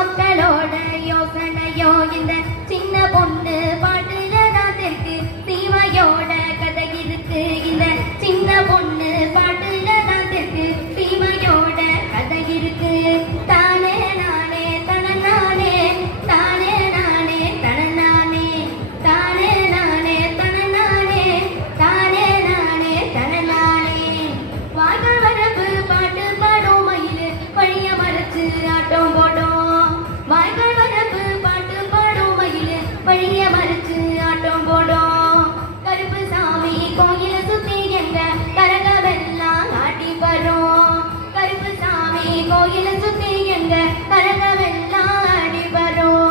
மக்களோட யோசனையோ இந்த சின்ன பொண்ணு பாட்டுல தான் தெற்கு சீமையோட கதை இருக்கு இந்த சின்ன பொண்ணு பாட்டுல தான் தெற்கு சீமையோட கதை இருக்கு தானே நானே தனநானே தானே நானே தனநானே தானே நானே தனநானே தானே நானே தனநானே வாய்கள் வரப்பு பாட்டு பாடும் மயிலு வழிய மறைச்சு ஆட்டம் போடும் வாய்கள் வரப்பு பாட்டு பாடும் மயிலு வழிய மறைச்சு ஆட்டம் போடும் கருப்பு சாமி கோயில சுத்தி எங்க கரகவெல்லாம் ஆட்டி வரும் கருப்பு சாமி கோயில சுத்தி எங்க கரகவெல்லாம் ஆடி வரும்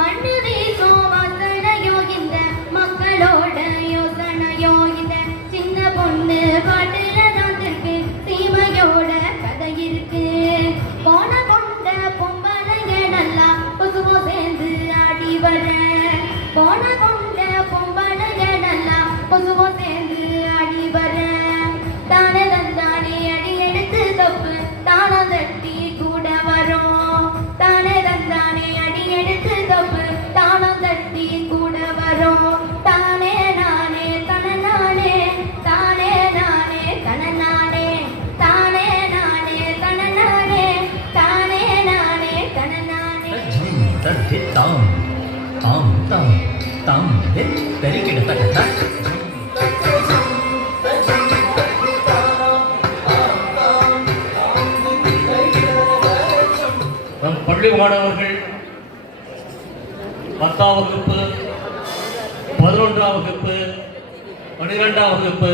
மண்ணு வீசும் வாசனையோ இந்த மக்களோட யோசனையோ இந்த சின்ன பொண்ணு பாட்டுல தான் இருக்கு சீமையோட கதை இருக்கு போன கொண்ட பொம்பளைங்க நல்லா பொசுவோ சேர்ந்து ஆடி வர போன கொண்ட பொம்பளைங்க நல்லா பொசுவோ சேர்ந்து ஆடி வர தானே தந்தானே அடி எடுத்து தப்பு தானம் தட்டி கூட வரும் தானே தந்தானே அடி எடுத்து தப்பு தானம் தட்டி கூட வரும் தானே நானே தனநானே தானே நானே தனநானே தானே நானே தனநானே தானே நானே தனநானே தாம் தாம் தாம் தாம் தெரிகிட்ட நம் பள்ளி மாணவர்கள் 10ஆம் வகுப்பு 11ஆம் வகுப்பு 12ஆம் வகுப்பு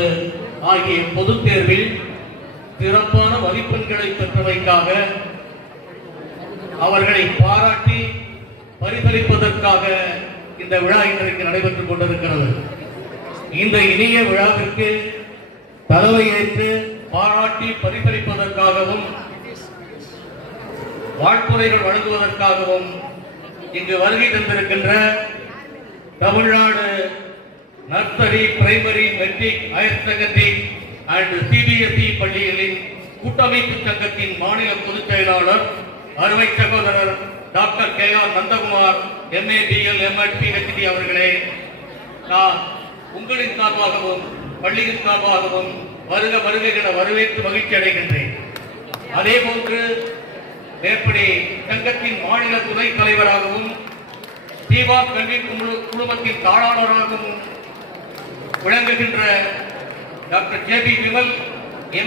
ஆகிய பொதுத் தேர்வில் சிறப்பான மதிப்பெண்களை பெற்றமைக்காக அவர்களை பாராட்டி பரிசளிப்பதற்காக இந்த விழா இன்றைக்கு நடைபெற்றுக் கொண்டிருக்கிறது. இந்த இனிய விழாவிற்கு தலைமையேற்று பாராட்டி பரிசளிப்பதற்காகவும் வாழ்த்துரைகள் வழங்குவதற்காகவும் இங்கு வருகை தந்திருக்கின்ற Tamil Nadu nursery primary matric higher secondary and CBSE பள்ளிகளின் கூட்டமைப்பு சங்கத்தின் மாநில பொதுச் செயலாளர் அருமை சகோதரர் doctor KR. Nandakumar MA BL MAd PhD அவர்களே, நான் உங்களின் சார்பாகவும் பள்ளியின் சார்பாகவும் வருக வருகிற வரவேற்று மகிழ்ச்சி அடைகின்றேன். அதே போன்று மேற்படி சங்கத்தின் மாநில துணைத் தலைவராகவும் தீபா கல்வி குழுமத்தின் தாளாளராகவும் விளங்குகின்ற doctor JB Vimal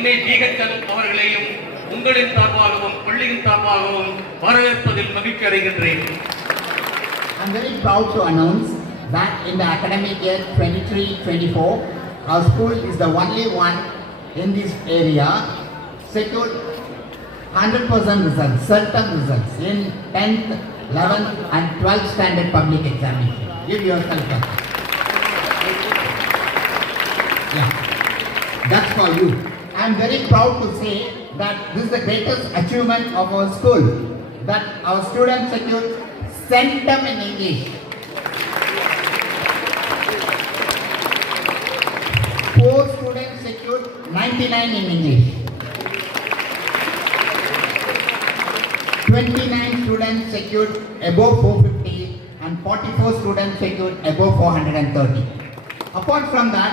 MA GHL அவர்களையும் உங்களின் சார்பாகவும் பள்ளியின் சார்பாகவும் வரவேற்பதில் மகிழ்ச்சி அடைகின்றேன். I am very proud to announce that in the academic year 23-24, our school is the only one in this area secured 100% results, certain results in 10th, 11th and 12th standard public examination. Give yourself up. Yeah, that's for you. I am very proud to say that this is the greatest achievement of our school, that our students secured centum in English. 4 students secured 99 in English. 29 students secured above 450 and 44 students secured above 430. Apart from that,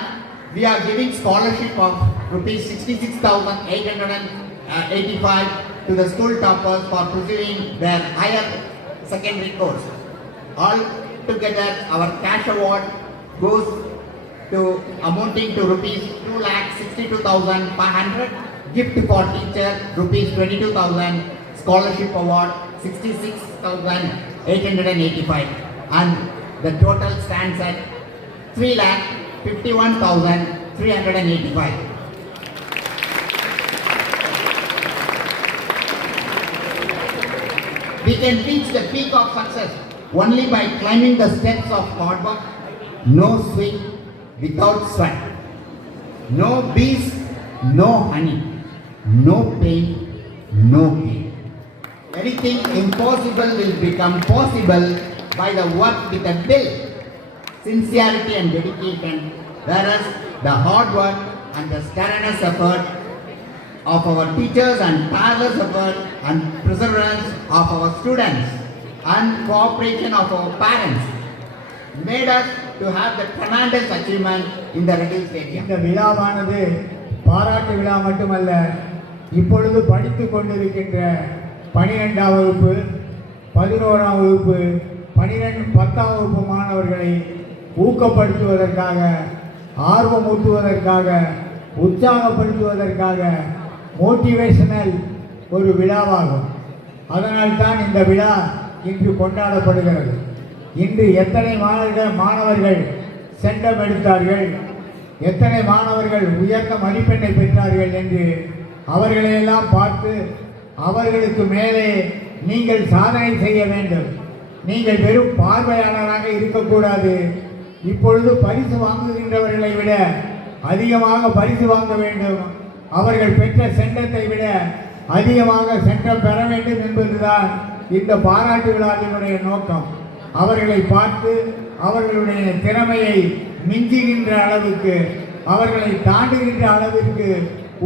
we are giving scholarship of rupees 66,885 to the school toppers for pursuing their higher secondary course. All together, our cash award goes to amounting to rupees 2,62,500, gift for teacher rupees 22,000, scholarship award 66,885, and the total stands at 3,51,385. We can reach the peak of success only by climbing the steps of hard work. No sweat without sweat. No bees, no honey. No pain, no gain. Anything impossible will become possible by the work with a will, sincerity and dedication, whereas the hard work and the strenuous effort of our teachers and tireless effort and perseverance of our students and cooperation of our parents made us to have the tremendous achievement in the Reddy Stadium. இந்த விழாவானது பாராட்டு விழா மட்டுமல்ல, இப்பொழுது படித்துக் கொண்டிருக்கின்ற 12ஆம் வகுப்பு, 11ஆம் வகுப்பு, 10ஆம் வகுப்பு மாணவர்களை ஊக்கப்படுத்துவதற்காக, ஆர்வமூட்டுவதற்காக, உற்சாகப்படுத்துவதற்காக மோட்டிவேஷனல் ஒரு விழாவாகும். அதனால்தான் இந்த விழா இன்று கொண்டாடப்படுகிறது. இன்று எத்தனை மாணவர்கள் சென்டம் எடுத்தார்கள், எத்தனை மாணவர்கள் உயர்ந்த மதிப்பெண்ணை பெற்றார்கள் என்று அவர்களையெல்லாம் பார்த்து அவர்களுக்கு மேலே நீங்கள் சாதனை செய்ய வேண்டும். நீங்கள் வெறும் பார்வையாளராக இருக்கக்கூடாது. இப்பொழுது பரிசு வாங்குகின்றவர்களை விட அதிகமாக பரிசு வாங்க வேண்டும். அவர்கள் பெற்ற செண்டத்தை விட அதிகமாக சென்டம் பெற வேண்டும் என்பதுதான் இந்த பாராட்டு விழாவினுடைய நோக்கம். அவர்களை பார்த்து அவர்களுடைய திறமையை மிஞ்சுகின்ற அளவுக்கு, அவர்களை தாண்டுகின்ற அளவிற்கு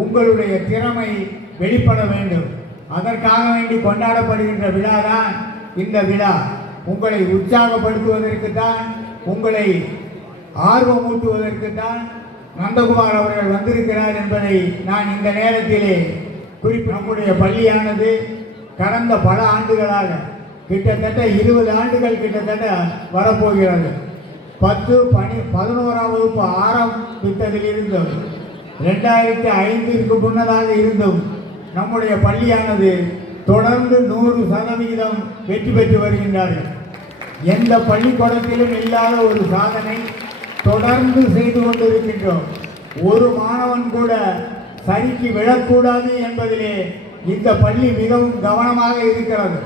உங்களுடைய திறமை வெளிப்பட வேண்டும். அதற்காக வேண்டி கொண்டாடப்படுகின்ற விழா தான் இந்த விழா. உங்களை உற்சாகப்படுத்துவதற்கு தான், உங்களை ஆர்வமூட்டுவதற்கு தான் நந்தகுமார் அவர்கள் வந்திருக்கிறார் என்பதை நான் இந்த நேரத்திலே நம்முடைய பள்ளியானது கடந்த பல ஆண்டுகளாக, கிட்டத்தட்ட 20 ஆண்டுகள் கிட்டத்தட்ட வரப்போகிறது. 10, 11ஆம் வகுப்பு ஆரம்பித்ததில் இருந்தும் 2005 முன்னதாக இருந்தும் நம்முடைய பள்ளியானது தொடர்ந்து 100% வெற்றி பெற்று வருகின்றார்கள். எந்த பள்ளிக்கூடத்திலும் இல்லாத ஒரு சாதனை தொடர்ந்து செய்து கொண்டிருக்கின்றோம். ஒரு மாணவன் கூட சரிக்கு விழக்கூடாது என்பதிலே இந்த பள்ளி மிகவும் கவனமாக இருக்கிறது.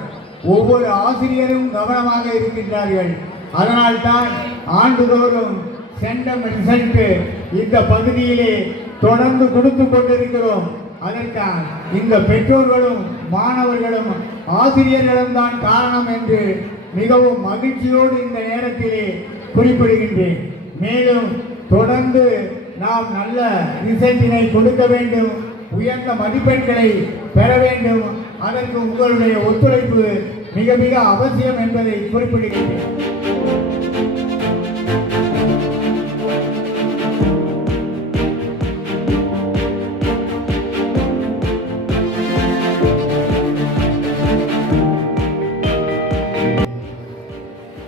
ஒவ்வொரு ஆசிரியரும் கவனமாக இருக்கின்றார்கள். அதனால்தான் ஆண்டுதோறும் சென்டம் ரிசல்ட் இந்த பகுதியிலே தொடர்ந்து கொடுத்து கொண்டிருக்கிறோம். அதற்காக இந்த பெற்றோர்களும் மாணவர்களும் ஆசிரியர்களும் தான் காரணம் என்று மிகவும் மகிழ்ச்சியோடு இந்த நேரத்திலே குறிப்பிடுகின்றேன். மேலும் தொடர்ந்து நாம் நல்ல ரிசல்ட்டினை கொடுக்க வேண்டும், உயர்ந்த மதிப்பெண்களை பெற வேண்டும். அதற்கு உங்களுடைய ஒத்துழைப்பு மிக மிக அவசியம் என்பதை குறிப்பிடுகின்றேன்.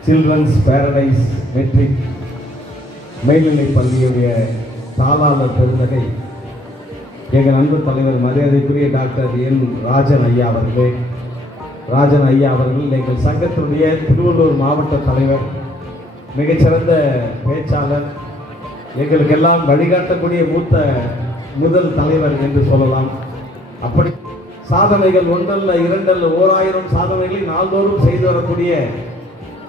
சில்ட்ரன்ஸ் பேரடைஸ் மெட்ரிக் மேல்நிலைப் பள்ளியுடைய தாளாளர் பெருந்தகை எங்கள் அன்பு தலைவர் மரியாதைக்குரிய டாக்டர் என் ராஜன் ஐயா அவர்களே, ராஜன் ஐயா அவர்கள் எங்கள் சங்கத்தினுடைய திருவள்ளூர் மாவட்ட தலைவர், மிகச்சிறந்த பேச்சாளர், எங்களுக்கெல்லாம் வழிகாட்டக்கூடிய முதல் தலைவர் என்று சொல்லலாம். அப்படி சாதனைகள் ஒன்றல்ல இரண்டல்ல 1000 சாதனைகளை நாள்தோறும் செய்து வரக்கூடிய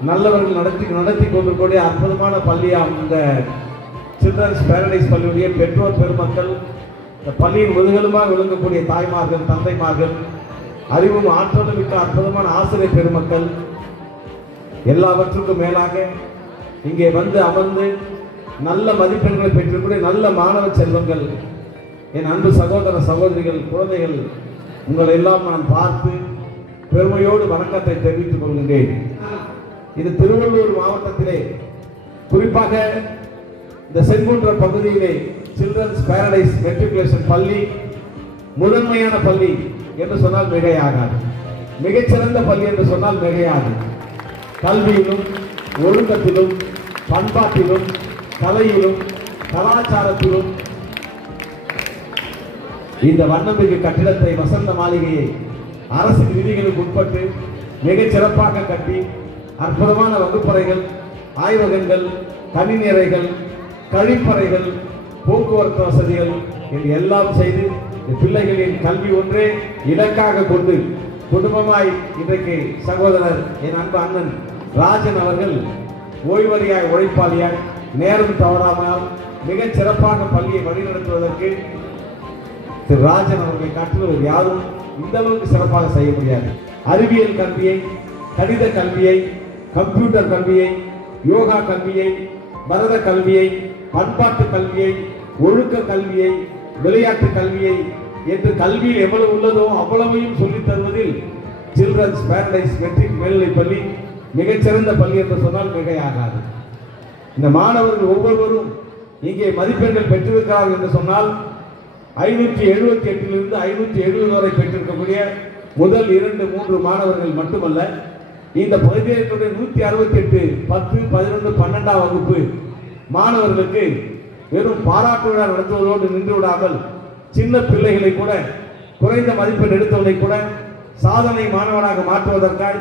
நல்லவர்கள் நடத்தி கொண்டிருக்கூடிய அற்புதமான பள்ளியாம் இந்த சில்ட்ரன்ஸ் பேரடைஸ் பள்ளியுடைய பெற்றோர் பெருமக்கள், இந்த பள்ளியின் முதுகெலும்பாக விளங்கக்கூடிய தாய்மார்கள், தந்தைமார்கள், அறிவும் ஆற்றலும் மிக்க அற்புதமான ஆசிரியர் பெருமக்கள், எல்லாவற்றுக்கும் மேலாக இங்கே வந்து அமர்ந்து நல்ல மதிப்பெண்களை பெற்றக்கூடிய நல்ல மாணவ செல்வங்கள், என் அன்பு சகோதர சகோதரிகள், குழந்தைகள், உங்களை எல்லாம் நான் பார்த்து பெருமையோடு வணக்கத்தை தெரிவித்துக் கொள்கின்றேன். இது திருவள்ளூர் மாவட்டத்திலே, குறிப்பாக இந்த செங்குன்ற பகுதியிலே சில்ட்ரன்ஸ் பேரடைஸ் மெட்ரிகுலேஷன் பள்ளி முதன்மையான பள்ளி என்று சொன்னால் மிகையாகாது. மிகச்சிறந்த பள்ளி என்று சொன்னால் மிகையாது. கல்வியிலும், ஒழுக்கத்திலும், பண்பாட்டிலும், கலையிலும், கலாச்சாரத்திலும் இந்த வண்ணமிகு கட்டிடத்தை, வசந்த மாளிகையை அரசின் விதிகளுக்கு உட்பட்டு மிகச் சிறப்பாக கட்டி அற்புதமான வகுப்பறைகள், ஆய்வகங்கள், கணினியறைகள், கழிப்பறைகள், போக்குவரத்து வசதிகள் என்று எல்லாம் செய்து பிள்ளைகளின் கல்வி ஒன்றே இலக்காக கொண்டு குடும்பமாய் இன்றைக்கு சகோதரர் என் அன்பு அண்ணன் ராஜன் அவர்கள் ஓய்வறியாய் உழைப்பாளியாய் நேரம் தவறாமல் மிகச் சிறப்பாக பள்ளியை வழிநடத்துவதற்கு திரு ராஜன் அவர்களை காட்டுவது யாரும் இந்த அளவுக்கு சிறப்பாக செய்ய முடியாது. அறிவியல் கல்வியை, கணித கல்வியை, கம்ப்யூட்டர் கல்வியை, யோகா கல்வியை, பரத கல்வியை, பண்பாட்டு கல்வியை, ஒழுக்க கல்வியை, விளையாட்டு கல்வியை என்று கல்வியில் எவ்வளவு உள்ளதோ அவ்வளவையும் சொல்லித் தருவதில் சில்ட்ரன்ஸ் பேரடைஸ் மெட்ரிக் மேல்நிலைப் பள்ளி மிகச்சிறந்த பள்ளி என்று சொன்னால் மிகையாகாது. இந்த மாணவர்கள் ஒவ்வொருவரும் இங்கே மதிப்பெண்கள் பெற்றிருக்கிறார்கள் என்று சொன்னால் 578 570 வரை பெற்றிருக்கக்கூடிய முதல் 2-3 மாணவர்கள் மட்டுமல்ல, இந்த பகுதியில் 168 10, 11, 12ஆம் வகுப்பு மாணவர்களுக்கு வெறும் பாராட்டு விழா நடத்துவதோடு நின்று விடாமல் சின்ன பிள்ளைகளை கூட குறைந்த மதிப்பெண் எடுத்தவனை கூட சாதனை மாணவனாக மாற்றுவதற்காய்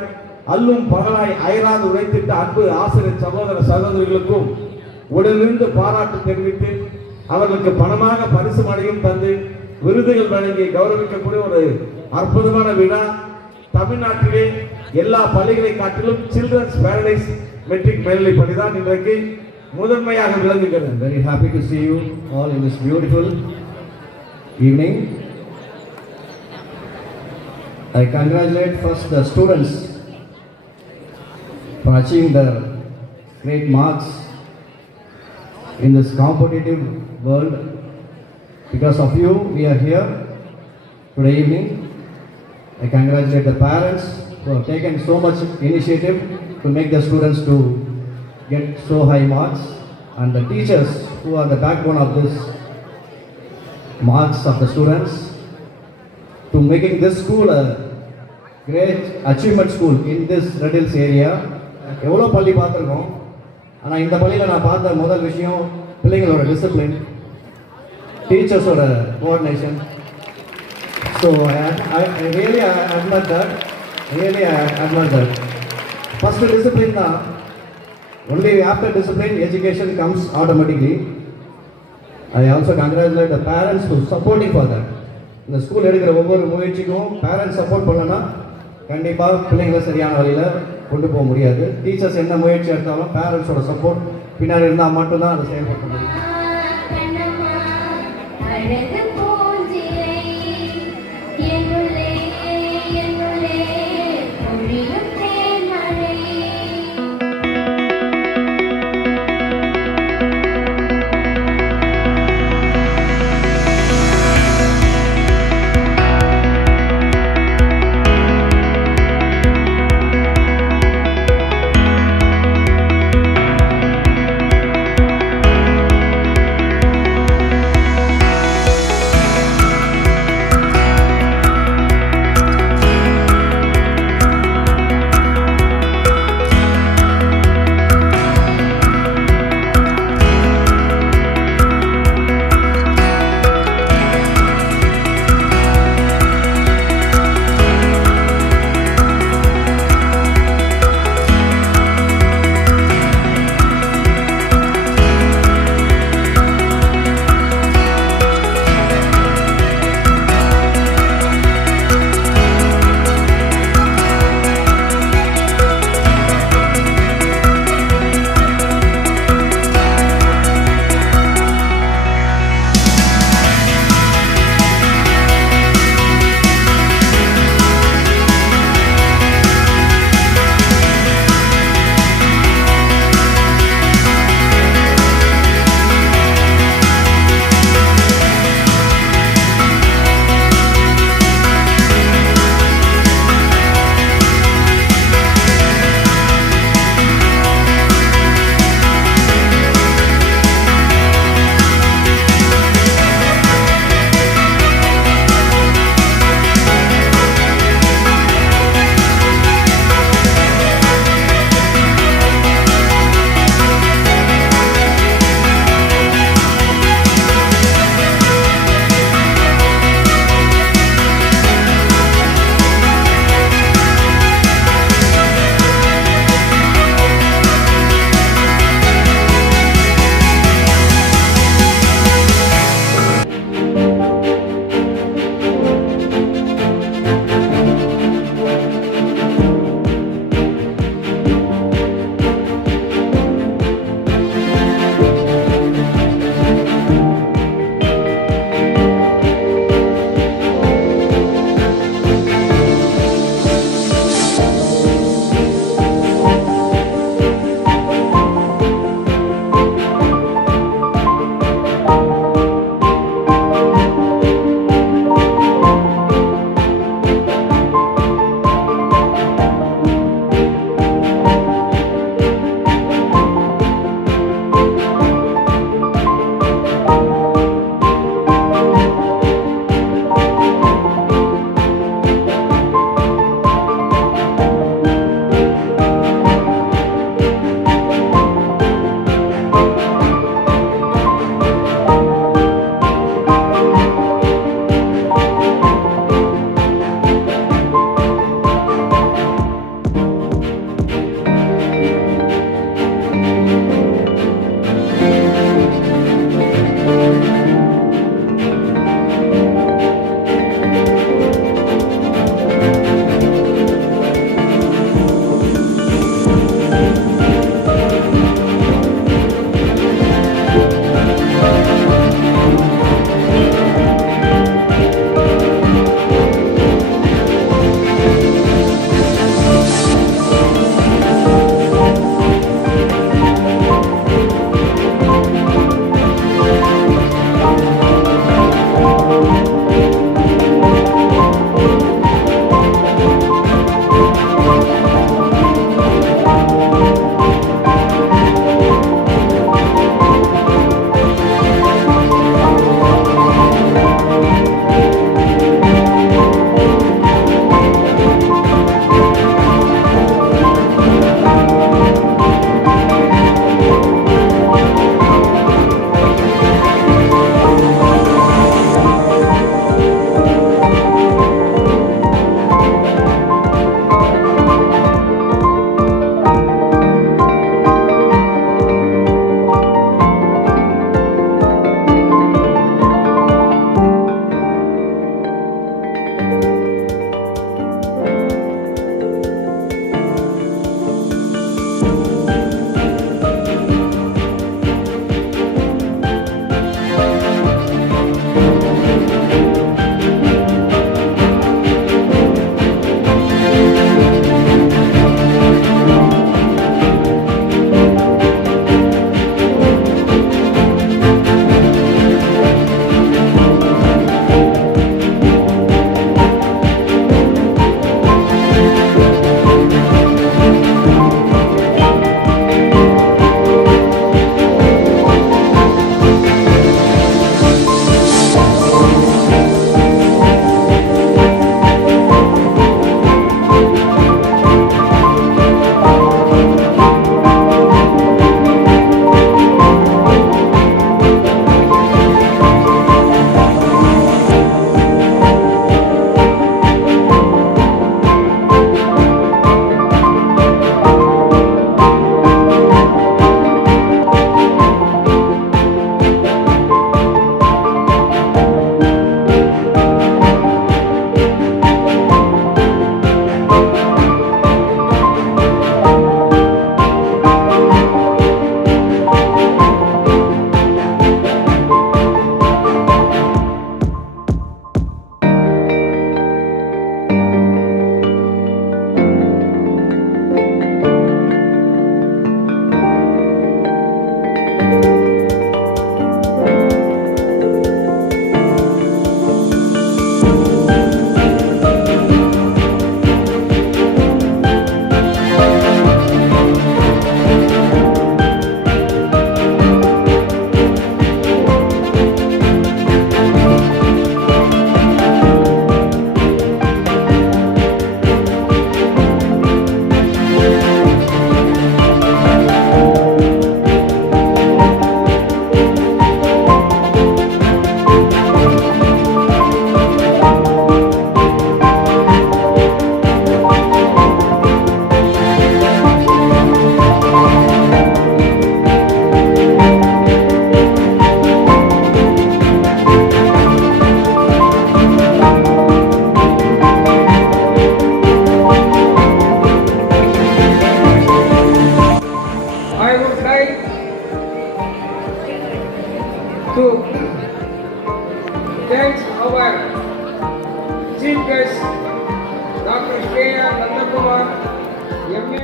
அல்லும் பகலாய் அயராது உழைத்திட்ட அன்பு ஆசிரியர் சகோதர சகோதரிகளுக்கும் உடனிருந்து பாராட்டு தெரிவித்து அவர்களுக்கு பணமாக பரிசு மழையும் தந்து விருதுகள் வழங்கி கௌரவிக்கக்கூடிய ஒரு அற்புதமான விழா தமிழ்நாட்டிலே எல்லா பள்ளிகளை காட்டிலும் சில்ட்ரன்ஸ் பேரடைஸ் மெட்ரிக் மேல்நிலைப் பள்ளி தான் இன்றைக்கு முதன்மையாக விளங்குகிறது. Very happy to see you all in this beautiful evening. I congratulate first the students for achieving their great marks in this competitive world. Because of you, we are here today evening. I congratulate the parents who have taken so much initiative to make the students to get so high marks, and the teachers who are the backbone of this marks of the students, to making this school a great achievement school in this Red Hills area. எவ்வளோ பள்ளி பார்த்துருக்கோம், ஆனால் இந்த பள்ளியில் நான் பார்த்த முதல் விஷயம் பிள்ளைங்களோட டிசிப்ளின், டீச்சர்ஸோட coordination. So I really admire that. First discipline தான். Only after discipline, education comes automatically. I also congratulate the parents who supporting for that. இந்த ஸ்கூல் எடுக்கிற ஒவ்வொரு முயற்சிக்கும் பேரண்ட்ஸ் சப்போர்ட் பண்ணலன்னா கண்டிப்பாக பிள்ளைங்களை சரியான வழியில் கொண்டு போக முடியாது. டீச்சர்ஸ் என்ன முயற்சி எடுத்தாலும் பேரண்ட்ஸோட சப்போர்ட் பின்னாடி இருந்தால் மட்டும்தான் அதை செயல்படுத்த முடியும். அழகு பூஞ்சிரை என்னுள்ளே பொழியும் தேன்மழை.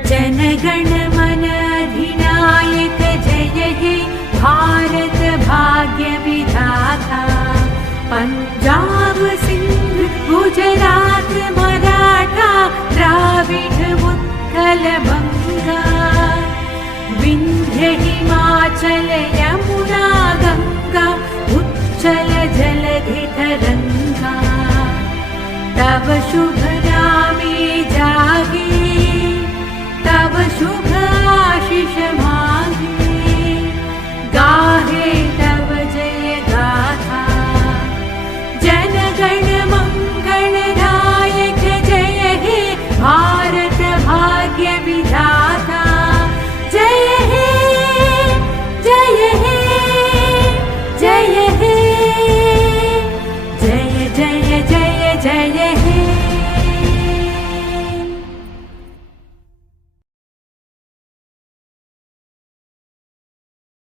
जनगण मन अधिनायक जय हे भारत भाग्य विधाता पंजाब सिंध गुजरात मराठा द्राविड उत्कल बंगा विंध्य हिमाचल यमुना गंगा उच्चल जलधि तरंगा तव शुभ